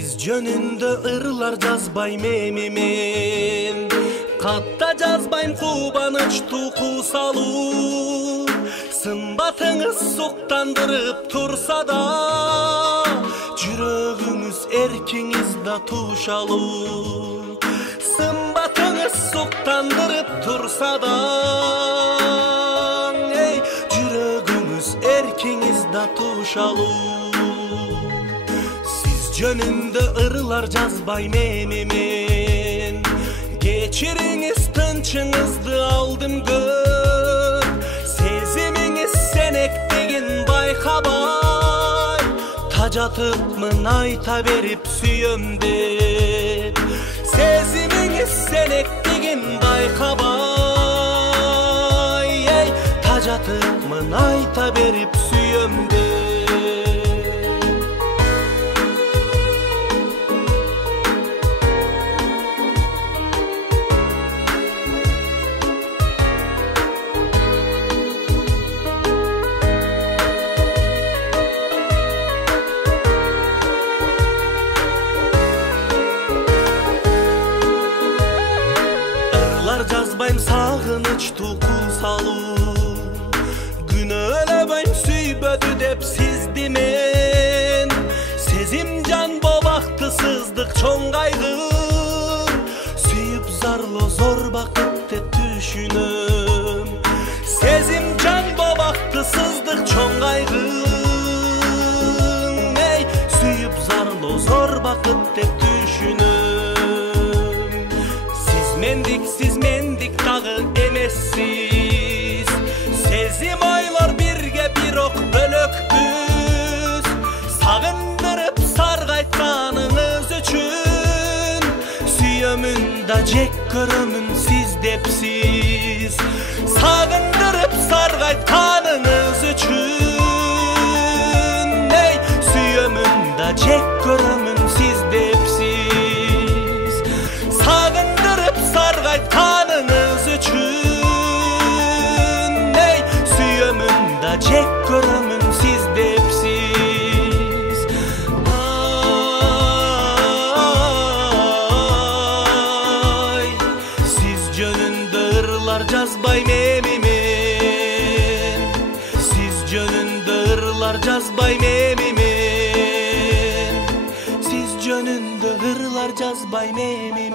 Siz jönündө ырlar жазбайм эми мен, катта жазбайм кубаныч туку салуу. Сымбатыңыз суктандырып турса да, жүрөгүңүз эркиңиз да тушалуу. Сымбатыңыз суктандырып турса да, жүрөгүңүз эркиңиз да тушалуу. Жөнүндө ырлар жазбайм эми мен, кечириңиз тынчыңызды алдым көп. Сезимиңиз сенектигин байкабай, тажатыпмын айта берип сүйөм деп. Сезимиңиз сенектигин байкабай, тажатыпмын айта берип сүйөм деп. Жазбайм сагыныч туку салуу, күнөөлөбөйм сүйбөдү деп сизди мен. Сезим жан бобакты сыздык чоң кайгы, сүйүп зарлоо зор бакыт деп түшүнөм. Сезим жан бобакты сыздык чоң кайгы, сүйүп зарлоо зор бакыт деп түшүнөм. Siz mendik dağı emessiz, sezim oylor birge bir ok bölökbüz. Sagındırıp sargaytkanыңыз üçün, süyömün da jek körömün siz depsiz. Sagındırıp sargaytkanыңыз üçün, süyömün da jek körömün siz depsiz. Sagındırıp sargaytkanыңыз üçün, süyömün da jek körömün siz depsiz. Ay, siz jönündө ırlar жазбайм эми мен, siz jönündө ırlar жазбайм эми мен, siz jönündө ырlar жазбайм эми